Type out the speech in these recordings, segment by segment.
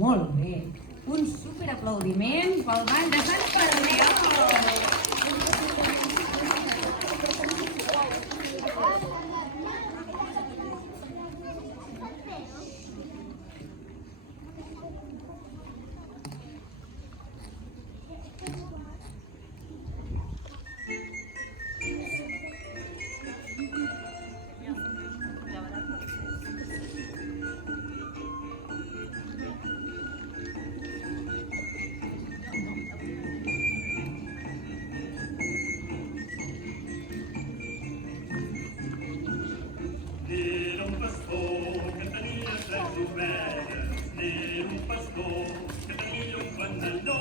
Molt bé. Un superaplaudiment pel ball de Sant Ferriol. Era un pastor que tenia 3 ovelles. Era un pastor que tenia un panelló.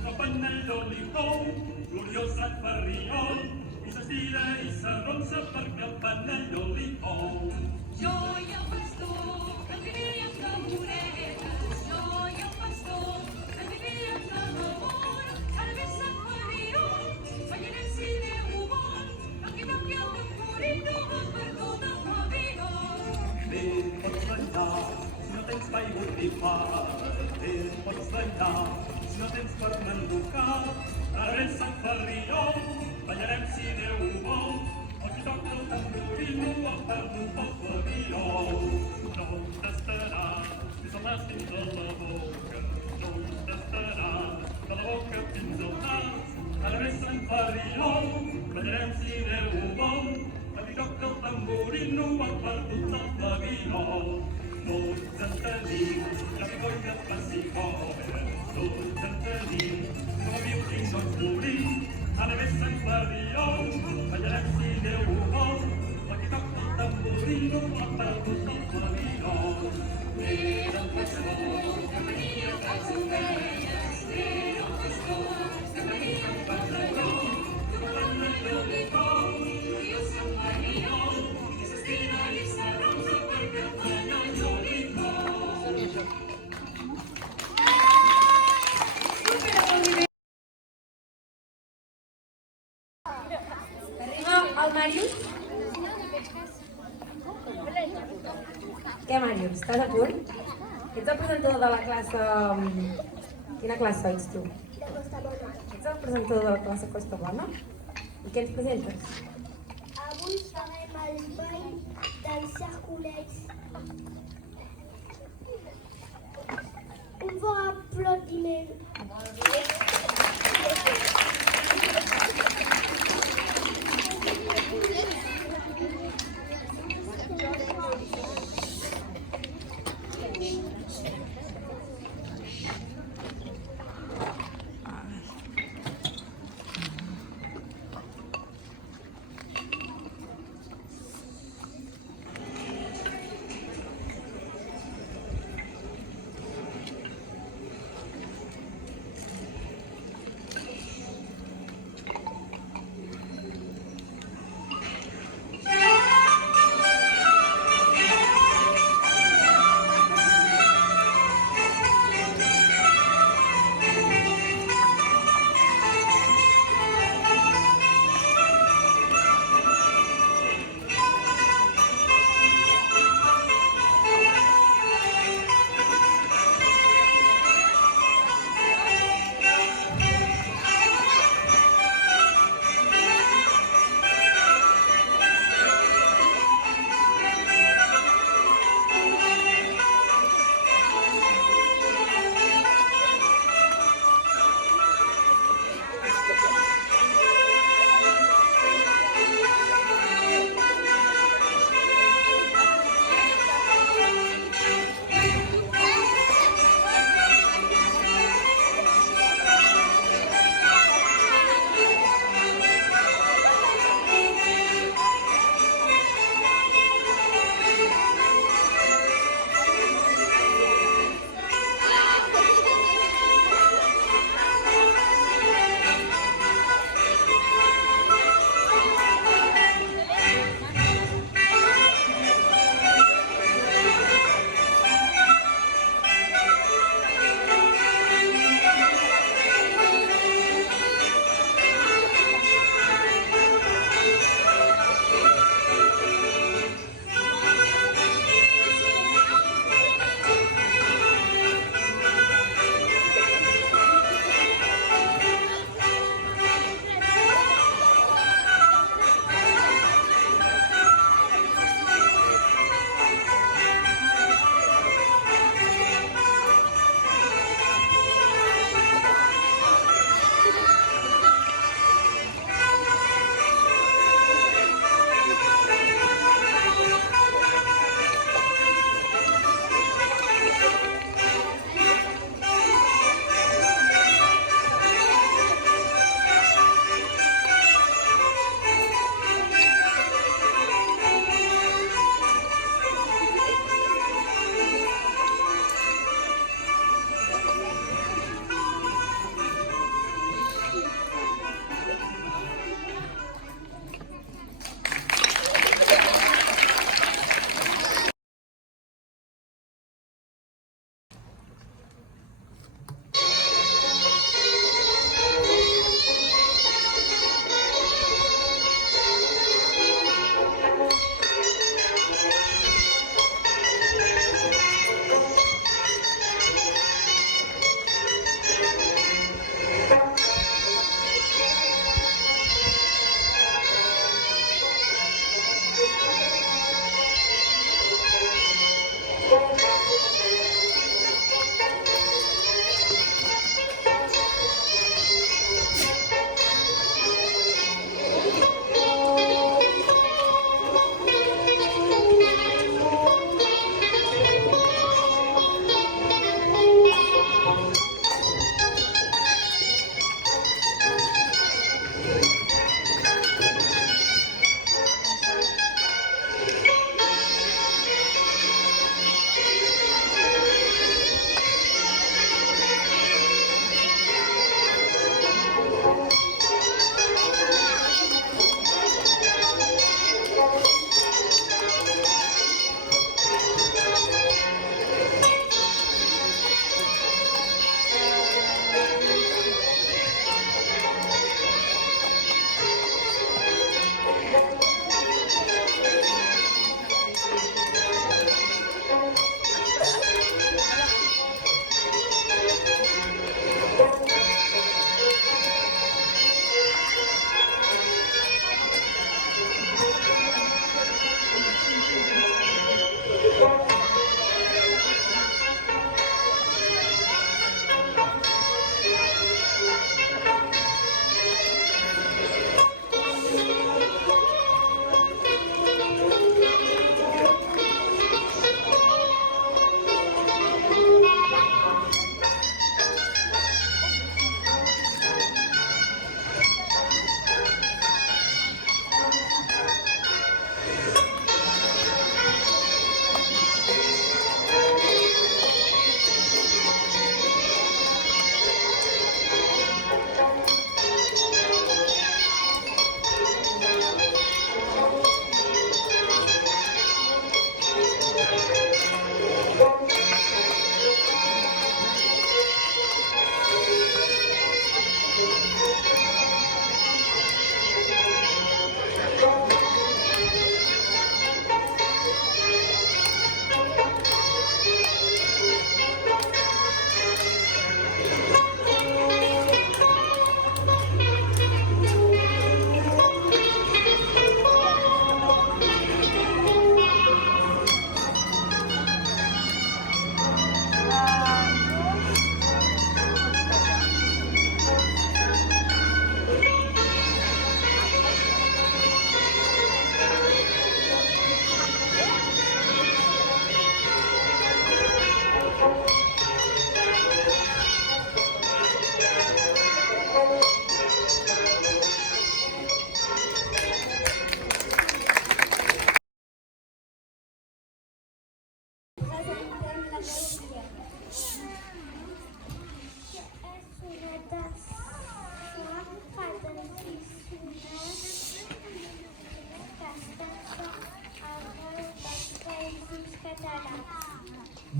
El panelló li cou, gloriós Sant Ferriol, i s'estira i s'arronsa perquè el panelló li cou. Jo i el pastor, que vivíem d'amoretes. Jo i el pastor, que vivíem de l'amor. Ara ve Sant Ferriol, ballarem si Déu ho vol. Aquí toqui el tamborino per tot el pavelló. Bé, pots ballar si no tens pa i botifar. Bé, pots ballar si no tens per m'enducar. Ara ve Sant Ferriol, ballarem si Déu ho vol. Aquí toca el tamborino a perdut pel pavelló. No t'estarà fins al nas dins de la boca. No t'estarà de la boca fins al nas. Ara ve Sant Ferriol, ballarem si Déu ho vol. Aquí toca el tamborino a perdut el pavelló. Tots en tenim la vigolla pessigova. Tots en tenim com a viu i no ens morim. Ara ve Sant Ferriol, ballarem si Déu ho vol. Aquí toca el tamborino a perdut el pavelló. Era un pastor que venia de les ovelles. Era un pastor que venia un panelló. Un panelló li cou, gloriós Sant Ferriol, i s'estira i s'arronsa perquè el panelló li cou. Arriba el Màrius. Què, Màrius? Estàs a punt? Ets el presentador de la classe... Quina classe ets tu? Ets el presentador de la classe Costa Bona? I què ens presentes? Avui farem el ball dels Herculets. Un bon aplaudiment.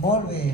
Molt bé.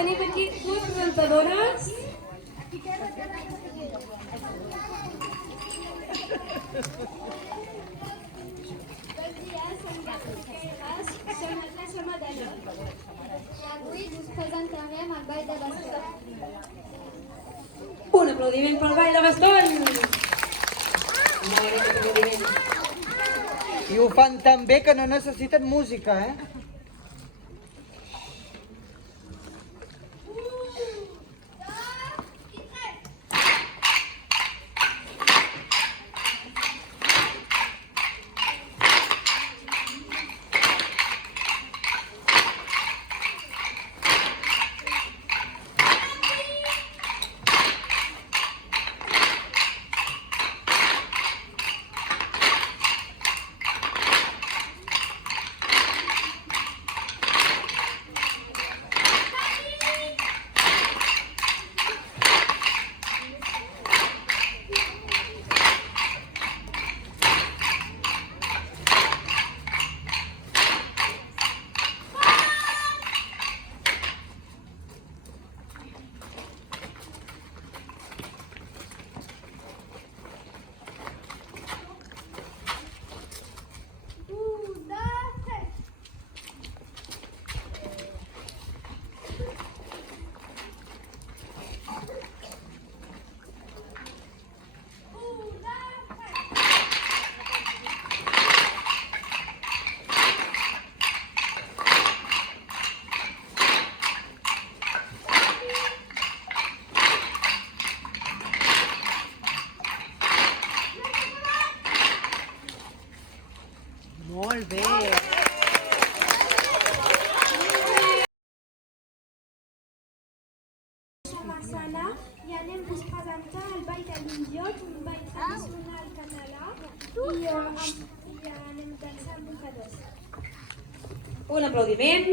Tenim aquí dues presentadores. Bon dia, som Gabriel Ras, som a classe Madaló. I avui us presentarem el ball de bastó. Un aplaudiment pel ball de bastons. Molt aquest aplaudiment. I ho fan tan bé que no necessiten música, eh? Massana i anem a presentar el ball de l'Indiot, un ball tradicional català, i anem a dansar amb mocadors. Un aplaudiment.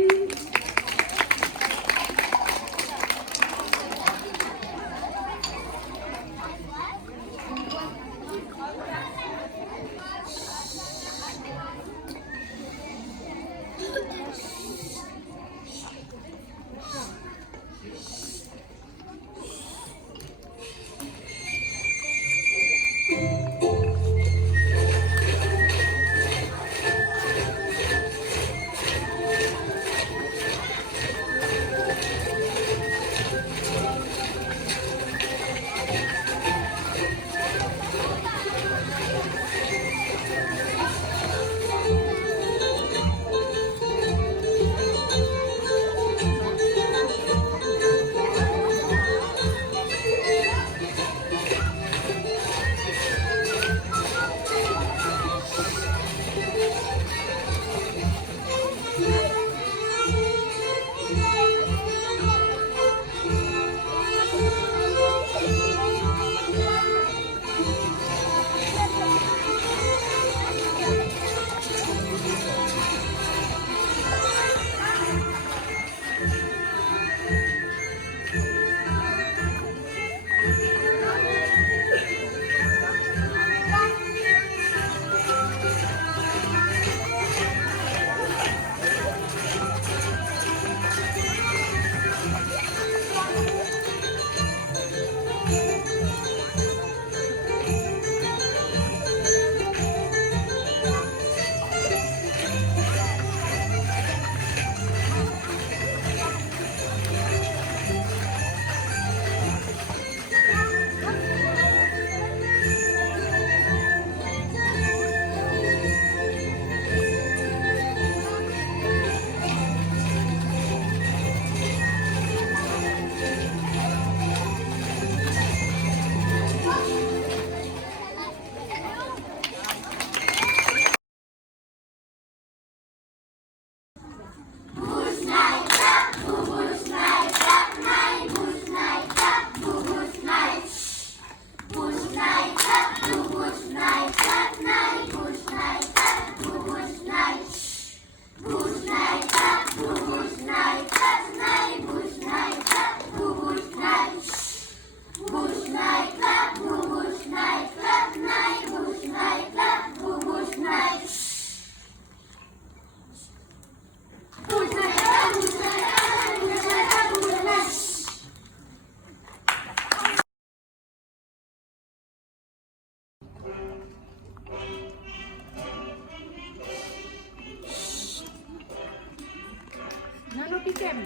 No piquem.